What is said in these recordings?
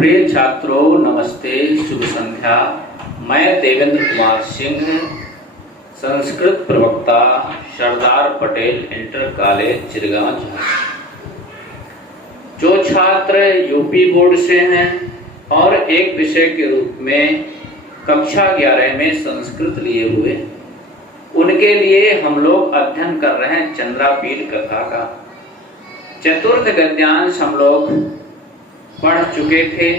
प्रिय छात्रों, नमस्ते, शुभ संध्या। मैं देवेंद्र कुमार सिंह, संस्कृत प्रवक्ता, सरदार पटेल इंटर कॉलेज चिरगांव झांसी। जो छात्र यूपी बोर्ड से हैं और एक विषय के रूप में कक्षा 11 में संस्कृत लिए हुए, उनके लिए हम लोग अध्ययन कर रहे हैं चंद्रापीठ कथा का। चतुर्थ गद्यांश हम लोग पढ़ चुके थे।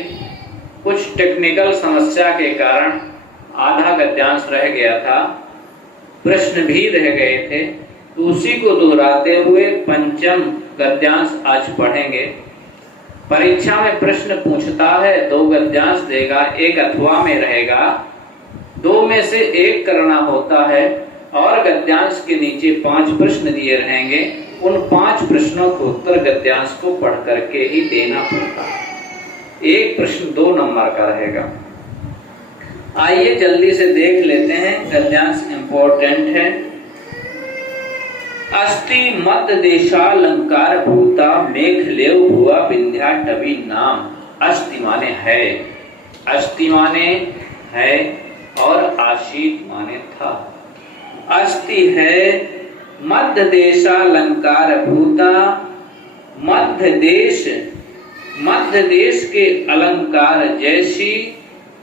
कुछ टेक्निकल समस्या के कारण आधा गद्यांश रह गया था, प्रश्न भी रह गए थे, तो उसी को दोहराते हुए पंचम गद्यांश आज पढ़ेंगे। परीक्षा में प्रश्न पूछता है, 2 गद्यांश देगा, एक अथवा में रहेगा, 2 में से एक करना होता है और गद्यांश के नीचे 5 प्रश्न दिए रहेंगे। उन 5 प्रश्नों को उत्तर गद्यांश को पढ़ करके ही देना पड़ता है। एक प्रश्न 2 नंबर का रहेगा। आइए जल्दी से देख लेते हैं, गद्यांश इंपॉर्टेंट है। अस्ति मध्य देशालंकार भूता मेघलेव भुआ विंध्याटवी नाम। अस्ति माने है, अस्ति माने है और आशीत माने था। अस्ति है मध्य देशालंकार भूता, मध्य देश के अलंकार जैसी,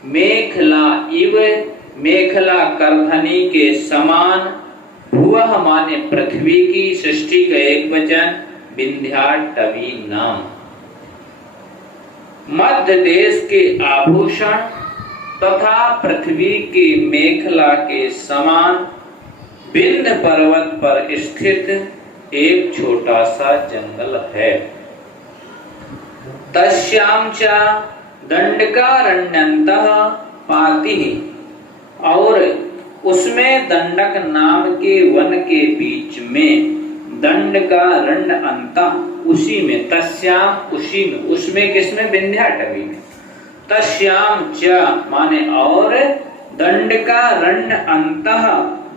मेखला इव मेखला करधनी के समान, भुवः माने पृथ्वी की, सृष्टि का एक वचन, विंध्याटवी नाम। मध्य देश के आभूषण तथा पृथ्वी की मेखला के समान विंध्य पर्वत पर स्थित एक छोटा सा जंगल है। तस्याम च दंडकारण्यन्तः पातिः, और उसमें दंडक नाम के वन के बीच में, दंडकारण्य अंत उसी में, तस्याम उसी में, उसमें किसमें, विंध्याटवी में। तस्याम च माने और, दंडकारण्य अंतः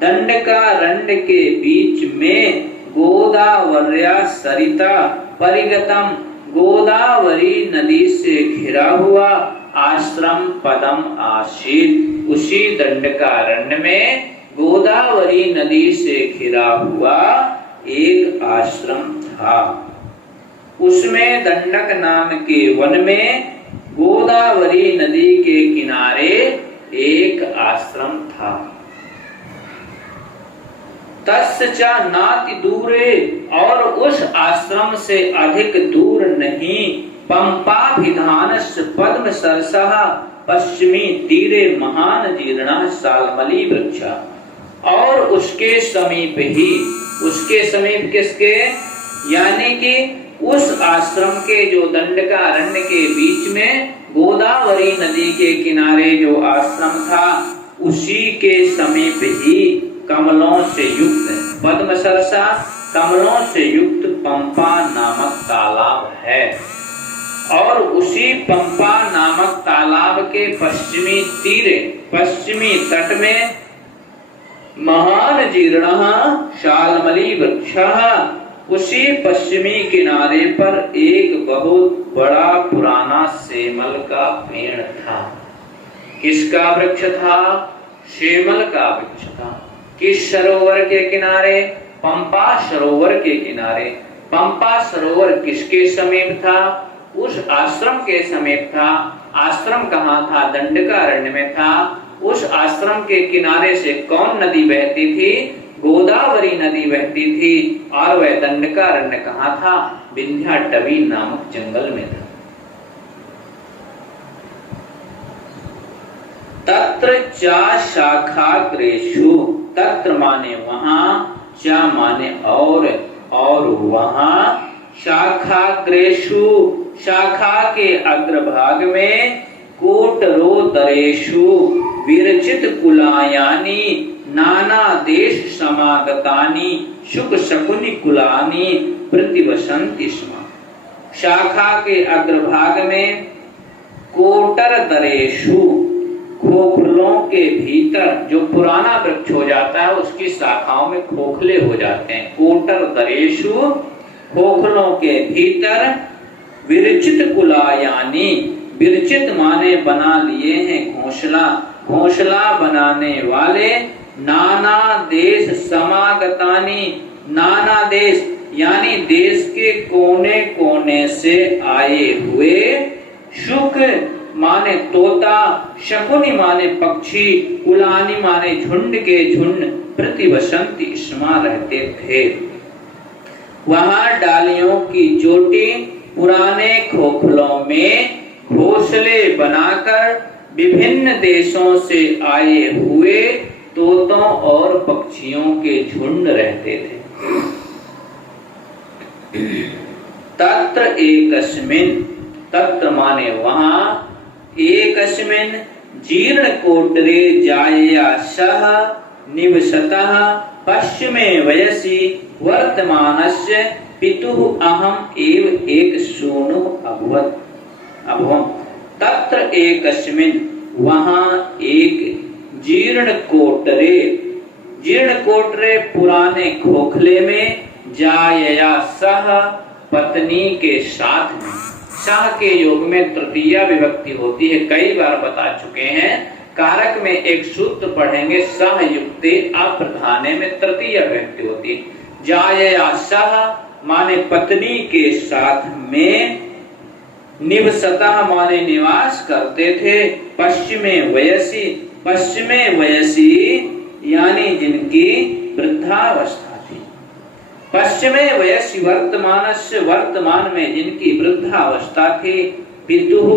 दंडकारण्य के बीच में, गोदावर्या सरिता परिगतम, गोदावरी नदी से घिरा हुआ आश्रम पदम आसीत। उसी दंडकारण्य में गोदावरी नदी से घिरा हुआ एक आश्रम था। उसमें दंडक नाम के वन में गोदावरी नदी के किनारे एक आश्रम था। तस्य च नाति दूरे, और उस आश्रम से अधिक दूर नहीं, पंपाभिधानस्य पद्म सरसः पश्चिमी तीरे महान जीर्णः सालमली वृक्ष, और उसके समीप ही, उसके समीप किसके, यानी कि उस आश्रम के, जो दंडकारण्य के बीच में गोदावरी नदी के किनारे जो आश्रम था, उसी के समीप ही कमलों से युक्त, पद्म सरसा कमलों से युक्त पंपा नामक तालाब है। और उसी पंपा नामक तालाब के पश्चिमी तीरे, पश्चिमी तट में महान जीर्णः शालमली वृक्षः, उसी पश्चिमी किनारे पर एक बहुत बड़ा पुराना सेमल का पेड़ था। किसका वृक्ष था? सेमल का वृक्ष था। किस सरोवर के किनारे? पंपा सरोवर के किनारे। पंपा सरोवर किसके समीप था? उस आश्रम के समीप था। आश्रम कहाँ था? दंडकारण्य में था। उस आश्रम के किनारे से कौन नदी बहती थी? गोदावरी नदी बहती थी। और वह दंडकारण्य कहाँ था? विंध्याटवी नामक जंगल में था। तत्र चा शाखाग्रेषु, तत्र माने वहां, चा माने और वहां, शाखाग्रेषु शाखा के अग्रभाग में, कोटरोदरेषु विरचित कुलायानि, नाना देश समागतानि, शुक शकुनि कुलानि प्रतिवसन्ति स्म। शाखा के अग्रभाग में, कोटरदरेषु खोखलों के भीतर, जो पुराना वृक्ष हो जाता है उसकी शाखाओं में खोखले हो जाते हैं। कोटरदरेषु खोखलों के भीतर, विरचित कुलायानि विरचित माने बना लिए हैं घोंसला, घोंसला बनाने वाले। नाना देश समागतानी, नाना देश यानी देश के कोने कोने से आए हुए। शुक माने तोता, शकुनी माने पक्षी, कुलानी माने झुंड के झुंड प्रतिवसंत इसमें रहते थे। वहां डालियों की चोटी पुराने खोखलों में घोंसले बनाकर विभिन्न देशों से आए हुए तोतों और पक्षियों के झुंड रहते थे। तत्र एकस्मिन, तत्र माने वहां, एकस्मिन जीर्ण कोटरे जायया सह निवसतः पश्चिमे वयसि वर्तमानस्य पितुः अहम एव एक सूनु अभवत्। तत्र एकस्मिन वहां एक जीर्ण कोटरे, जीर्ण कोटरे पुराने खोखले में, जायया सह पत्नी के साथ में। सह के योग में तृतीया विभक्ति होती है, कई बार बता चुके हैं। कारक में एक सूत्र पढ़ेंगे, सह युक्ते अप्रधाने में तृतीया विभक्ति होती है। जायया सह माने पत्नी के साथ में, निवसतः माने निवास करते थे। पश्चिमे वयसी, पश्चिमे वयसी यानी जिनकी वृद्धावस्था थी। पश्चिमे वयसी वर्तमानस्य, वर्तमान में जिनकी वृद्धावस्था थी। पितुः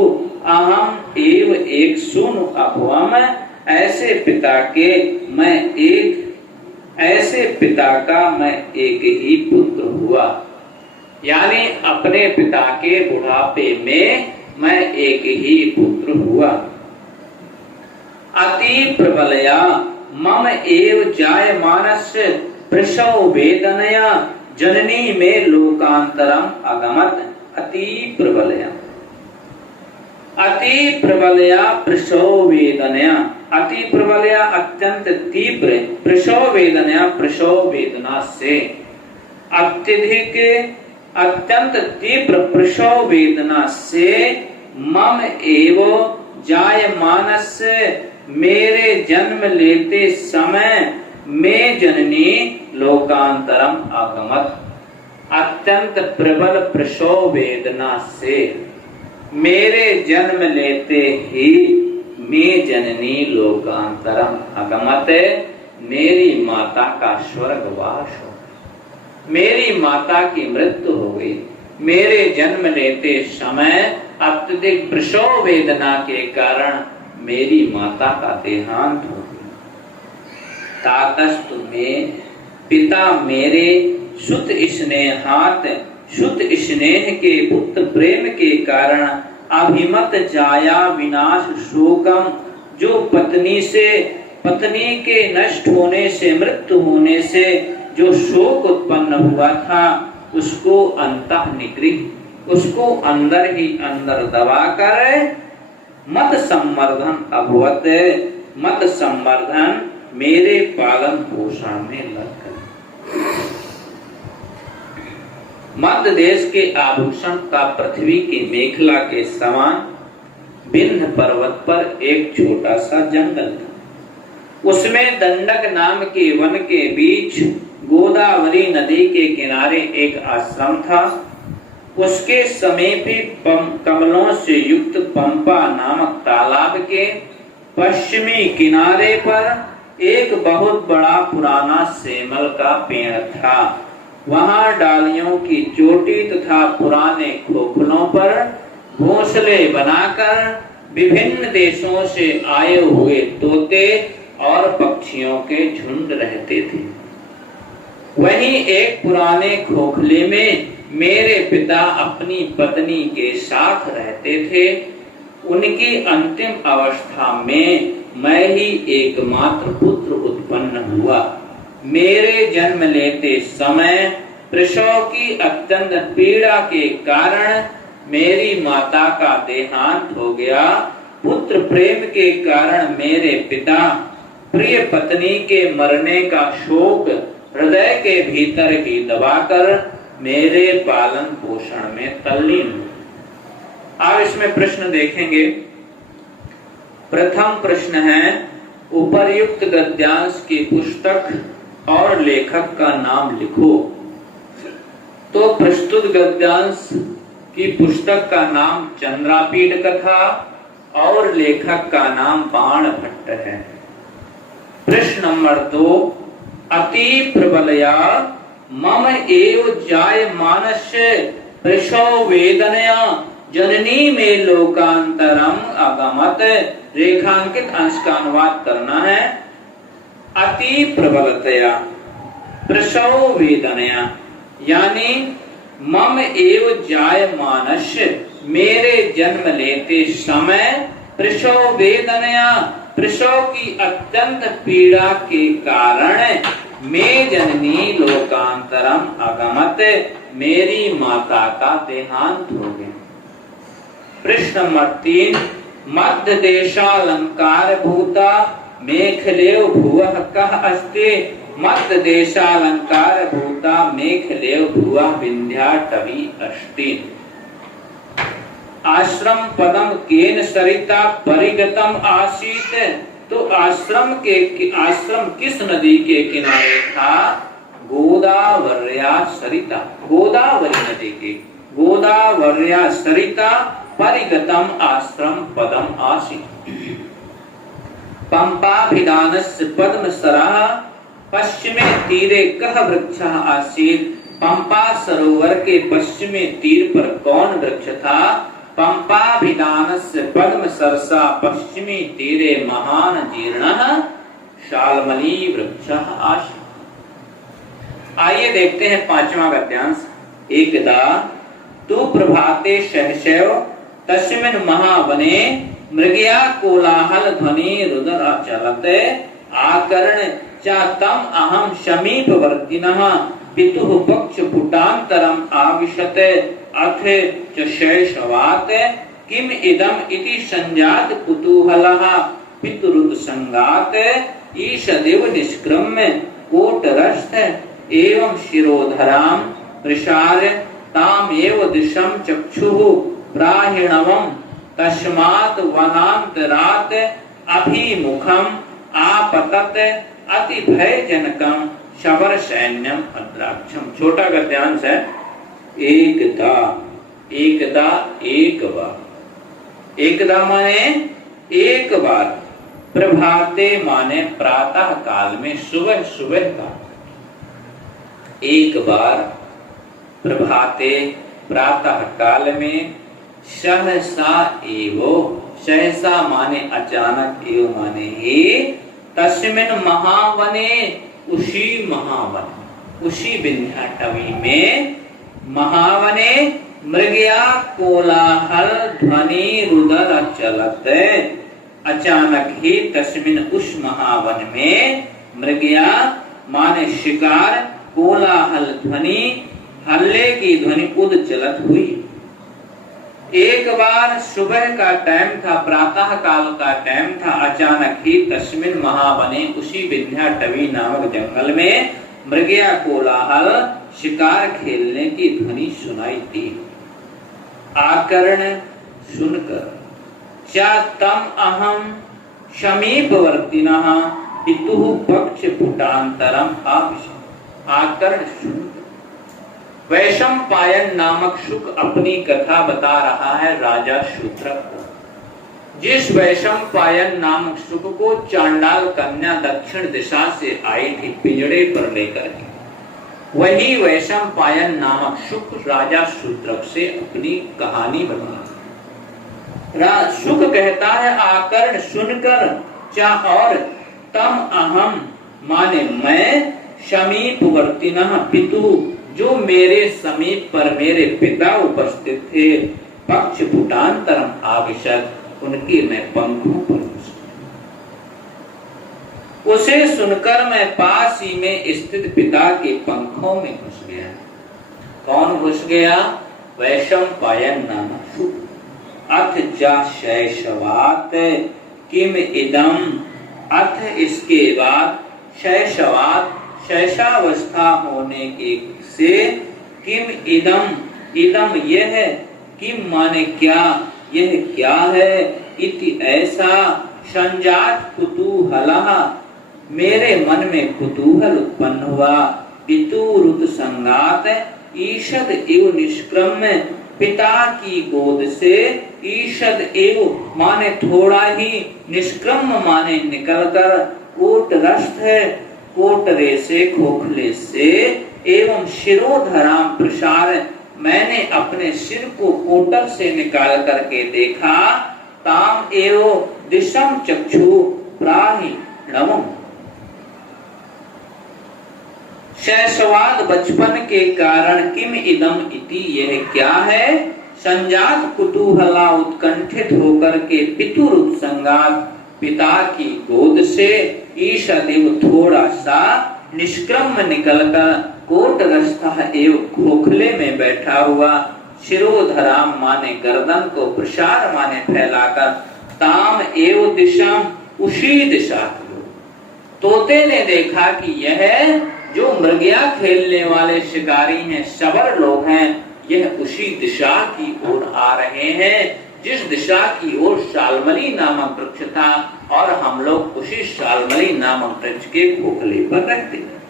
अहम एव एक सूनु अभवम, ऐसे पिता के मैं एक, ऐसे पिता का मैं एक ही पुत्र हुआ। यानी अपने पिता के बुढ़ापे में मैं एक ही पुत्र हुआ। अति प्रबलया मम एव जायमानस्य प्रसव वेदनया जननी में लोकांतरम अगमत। अति प्रबलया, अति प्रबलया प्रसव वेदनया, अति प्रबलया अत्यंत तीव्र, प्रसव वेदनया प्रसव वेदना से, अत्यधिक अत्यंत तीव्र प्रसव वेदना से, मम एव जायमानस्य मेरे जन्म लेते समय, में जननी लोकांतरम आगमत। अत्यंत प्रबल प्रसव वेदना से मेरे जन्म लेते ही में जननी लोकांतरम आगमत, मेरी माता का स्वर्गवास हो, मेरी माता की मृत्यु हो गई। मेरे जन्म लेते समय अत्यधिक प्रसव वेदना के कारण मेरी माता का देहांत हो गया। तातस्तु में पिता मेरे सुत स्नेहात, सुत स्नेह के पुत्र प्रेम के कारण अभिमत जाया विनाश शोकम, जो पत्नी से, पत्नी के नष्ट होने से, मृत्यु होने से जो शोक उत्पन्न हुआ था, उसको अंतः निगृह, उसको अंदर ही अंदर दबाकर मत संवर्धन अभवत, मत संवर्धन मेरे पालन पोषण में लगकर। मध्य देश के आभूषण का पृथ्वी की मेखला के समान विंध्य पर्वत पर एक छोटा सा जंगल था। उसमें दंडक नाम के वन के बीच गोदावरी नदी के किनारे एक आश्रम था। उसके समीप ही कमलों से युक्त पंपा नामक तालाब के पश्चिमी किनारे पर एक बहुत बड़ा पुराना सेमल का पेड़ था। वहां डालियों की चोटी तथा पुराने खोखलों पर घोंसले बनाकर विभिन्न देशों से आए हुए तोते और पक्षियों के झुंड रहते थे। वहीं एक पुराने खोखले में मेरे पिता अपनी पत्नी के साथ रहते थे। उनकी अंतिम अवस्था में मैं ही एकमात्र पुत्र उत्पन्न हुआ। मेरे जन्म लेते समय प्रसव की अत्यंत पीड़ा के कारण मेरी माता का देहांत हो गया। पुत्र प्रेम के कारण मेरे पिता प्रिय पत्नी के मरने का शोक हृदय के भीतर ही दबाकर मेरे पालन पोषण में तल्लीन। अब इसमें प्रश्न देखेंगे। प्रथम प्रश्न है, उपर्युक्त गद्यांश की पुस्तक और लेखक का नाम लिखो। तो प्रस्तुत गद्यांश की पुस्तक का नाम चंद्रापीड कथा और लेखक का नाम बाण भट्ट है। प्रश्न नंबर 2, अति प्रबलया मम एव जायमानस्य प्रसव वेदनया जननी में लोकांतरम अगमत। रेखांकित अंश का अनुवाद करना है। अति प्रबलतया प्रसव वेदनया यानी मम एव जायमानस्य मेरे जन्म लेते समय प्रसव वेदनया प्रसव की अत्यंत पीड़ा के कारण मैं जननी लोकांतरम अगमत मेरी माता का देहांत हो गया। प्रश्न नंबर 3, मध्य देशालंकार भूता मेखलेव भुवः कः अस्ति। मध्य देशालंकार भूता मेखलेव भुवः विंध्याटवी अस्ति। आश्रम पदम केन सरिता परिगतम आसीत। तो आश्रम किस नदी के किनारे था? गोदावर्या सरिता, गोदावरी नदी के गोदावर्या सरिता परिगतम आश्रम पदम आसीत्। पंपाभिधानस्य पद्मसरः पश्चिमे तीरे कः वृक्षः आसीत्। पंपा सरोवर के पश्चिमी तीर पर कौन वृक्ष था? पंपाभिधानस्य पद्मसरसा पश्चिमी तीरे महान जीर्णः शाल्मली वृक्षः आसीत्। आइए देखते हैं पांचवा गद्यांश। एकदा तु प्रभाते सहसैव तस्मिन् महावने मृगया कोलाहल ध्वनि रुदन अचलत। आकर्ण च तम अहम समीपवर्तिनः पितुः पक्ष पुटान्तरम आविशत। अथ च शैशवात् किम इदम इति संजात कुतूहलः पितुरुद संगात। ईषदेव निष्क्रम्य कोटरस्थ एवं शिरोधरां प्रसार्य तामेव दिशं चक्षुः प्राहिणवं तस्मात् वनान्तरात् अभिमुखम् आपतत अति भयजनकं शबर सैन्यम अद्राक्षम। छोटा गद्यांश है। एकदा, एकदा एक बार। एकदा माने एक बार, प्रभाते माने प्रातः काल में, सुबह सुबह का। एक बार प्रभाते प्रातः काल में सहसा एवो, सहसा माने अचानक, एव माने हे, तस्मिन् महावने उसी महावन, उसी विंध्याटवी में, महावने मृगया कोलाहल ध्वनि रुदन चलत। अचानक ही तस्मिन् उस महावन में मृगया माने शिकार, कोलाहल ध्वनि हल्ले की ध्वनि उद चलत हुई। एक बार सुबह का टाइम था, प्रातः काल का टाइम था। अचानक ही तस्मिन् महावने उसी विंध्याटवी नामक जंगल में मृगया कोलाहल शिकार खेलने की ध्वनि सुनाई दी। आकर्ण सुनकर च तम अहम समीपवर्तिनः पितुः पक्ष पुटान्तरम आविशत। आकर्ण सुनकर वैशंपायन नामक शुक अपनी कथा बता रहा है राजा शूद्रक को। जिस वैशंपायन नामक शुक को चांडाल कन्या दक्षिण दिशा से आई थी पिंजड़े पर लेकर के, वही वैशंपायन नामक शुक राजा शूद्रक से अपनी कहानी बता। शुक कहता है आकर्ण सुनकर, चा और तम अहम माने मैं, समीपवर्तिनः पितु जो मेरे समीप पर मेरे पिता उपस्थित थे, पक्ष पुटान्तरम आविशत उनके मैं पंखों पर घुस गया। उसे सुनकर मैं पास ही में स्थित पिता के पंखों में घुस गया। कौन घुस गया? वैशंपायन नामक शुक। अथ जा शैशवात किम इदम, अथ इसके बाद, शैशवात शैशावस्था होने के से, किम इदम, इदम यह है, किम माने क्या, यह क्या है, इति ऐसा संजात कुतूहलः, मेरे मन में कुतूहल उत्पन्न हुआ। पितुरुत संगात ईषद एव निष्क्रम्य, पिता की गोद से ईषद एव माने थोड़ा ही, निष्क्रम माने निकलकर, कोटरस्थ है कोटरे से खोखले से, एवं शिरोधराम प्रसार, मैंने अपने सिर को कोटर से निकाल करके देखा। ताम एव दिशम चक्षु प्राहिणवम्, शैशवाद बचपन के कारण, किम इदम इति यह क्या है, संजात कुतूहला उत्कंठित होकर के, पितुरूप संगात पिता की गोद से, ईषदिव थोड़ा सा, निष्क्रम निकलकर, कोटरस्थ एवं खोखले में बैठा हुआ, शिरोधराम माने गर्दन को, प्रसार माने फैलाकर, ताम एव दिशाम उसी दिशा की। तोते ने देखा कि यह जो मृगया खेलने वाले शिकारी हैं, शबर लोग हैं, यह उसी दिशा की ओर आ रहे हैं जिस दिशा की ओर शालमली नामक वृक्ष था, और हम लोग उसी शालमली नामक वृक्ष के खोखले पर रहते हैं।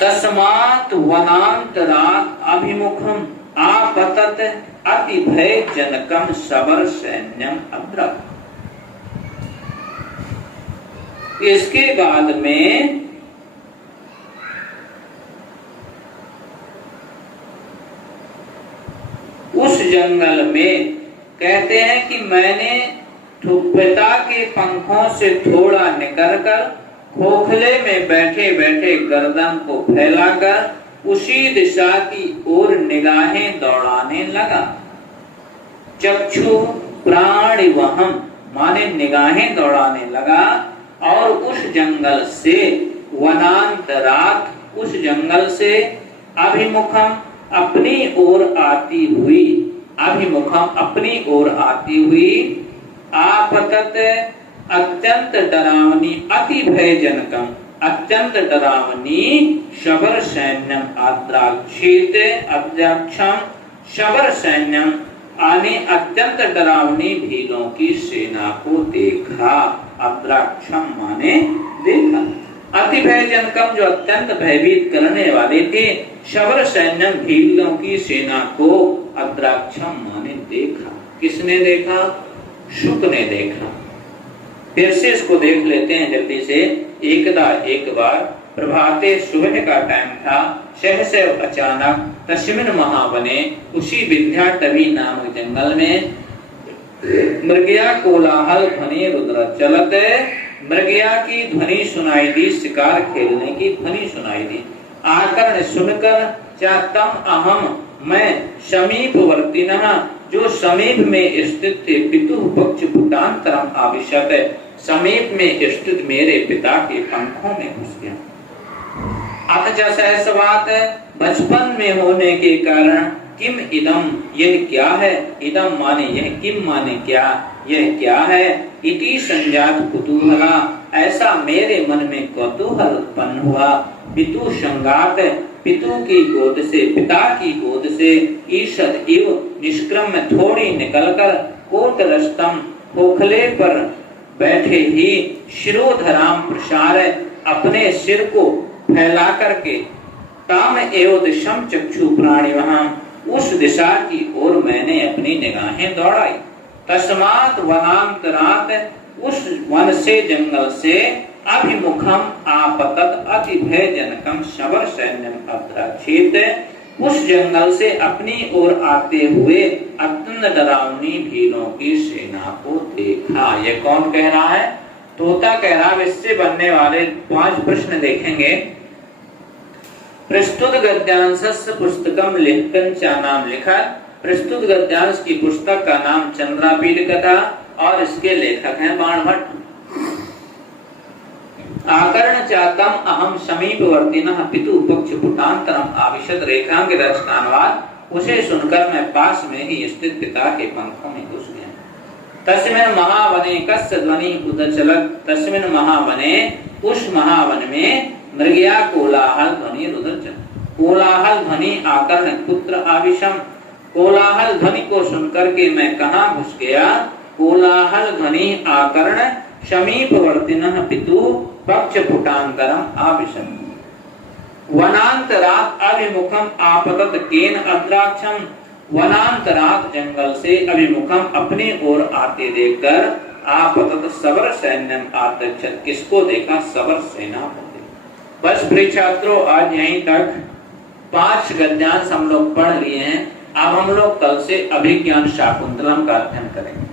तस्मात् वनांतरात् अभिमुखम आपतत अति भय जनकम शबर सैन्यम अद्रक। इसके बाद में उस जंगल में कहते हैं कि मैंने पिता के पंखों से थोड़ा निकलकर, खोखले में बैठे बैठे गर्दन को फैलाकर उसी दिशा की ओर निगाहें दौड़ाने लगा। चक्षु प्राणिवहम माने निगाहें दौड़ाने लगा, और उस जंगल से, वनांतरात उस जंगल से, अभिमुखम अपनी ओर आती हुई, अभिमुखम अपनी ओर आती हुई, आपतत अत्यंत डरावनी, अति भयजनकम अत्यंत डरावनी, शबर सैन्यम आद्राक्षित अध्यक्षम, शबर सैन्यम आने अत्यंत डरावनी भीलों की सेना को देखा। अद्राक्षम माने देखा, अति भयजनकम जो अत्यंत भयभीत करने वाले थे, शबर सैन्यम भीलों की सेना को, अद्राक्षम माने देखा। किसने देखा? शुक ने देखा। फिर से इसको देख लेते हैं जल्दी से। एकदा एक बार प्रभाते सुबह का टाइम था, सहसा अचानक तस्मिन् महावने उसी विंध्याटवी नामक जंगल में मृगया कोलाहल ध्वनि रुद्र चलत, मृगया की ध्वनि सुनाई दी, शिकार खेलने की ध्वनि सुनाई दी। आकर सुनकर चातम अहम मैं समीपवर्तिनः जो समीप में स्थित थे, पितु पक्ष भूटांतरम आविशत समीप में स्थित मेरे पिता के पंखों में घुस गया। अतः सहसवात बचपन में होने के कारण, किम इदम यह क्या है, इदम माने यह, किम माने क्या, यह क्या है, इति संजात कुतूहला ऐसा मेरे मन में कौतूहल उत्पन्न हुआ। पितु संगात पितु की गोद से, पिता की गोद से, ईषद इव निष्क्रम थोड़ी निकलकर, कोटरस्तम खोखले पर बैठे ही, शिरोधराम प्रसार अपने सिर को फैला करके, ताम एव दिशम चक्षु प्राणी वहां उस दिशा की ओर मैंने अपनी निगाहें दौड़ाई। तस्मात् वनांतरात उस वन से, जंगल से, अभिमुखम आपतत अति भयजनकम शबर सैन्यम अद्राक्षित उस जंगल से अपनी ओर आते हुए अत्यंत डरावनी भीलों की सेना को देखा। ये कौन कह रहा है? तोता कह रहा है। इससे बनने वाले 5 प्रश्न देखेंगे। प्रस्तुत गद्यांश पुस्तकम लेखन चा नाम लिखा। प्रस्तुत गद्यांश की पुस्तक का नाम चंद्रापीठ कथा और इसके लेखक हैं बाणभट्ट। आकर्ण चातम अहम समीपवर्तिनः पितु पक्ष पुटांतरम आविशत रेखांकित स्थानवाद उसे सुनकर मैं पास में ही स्थित पिता के पंखों में घुस गया। तस्मिन् महावने कस्य ध्वनि उदचलत तस्मिन् महावने उस महावन में मृगया कोलाहल ध्वनि रुदर चल। कोलाहल ध्वनि आकर्ण पुत्र आविशम कोलाहल ध्वनि को सुनकर के मैं कहाँ घुस गया। कोलाहल ध्वनि आकर्ण समीपवर्तिनः पितु पक्ष पुटांतरम आविशन्। वनांतरात अभिमुखम आपतत केन अद्राक्षम। वनांतरात जंगल से अभिमुखम अपने ओर आते देखकर आपतत सबर सैन्यम आतक्षत, किसको देखा, सबर सेना को देखा। बस प्रिय छात्रों, आज यहीं तक 5 गद्यांश हम लोग पढ़ लिए हैं। अब हम लोग कल से अभिज्ञान शाकुंतलम का अध्ययन करेंगे।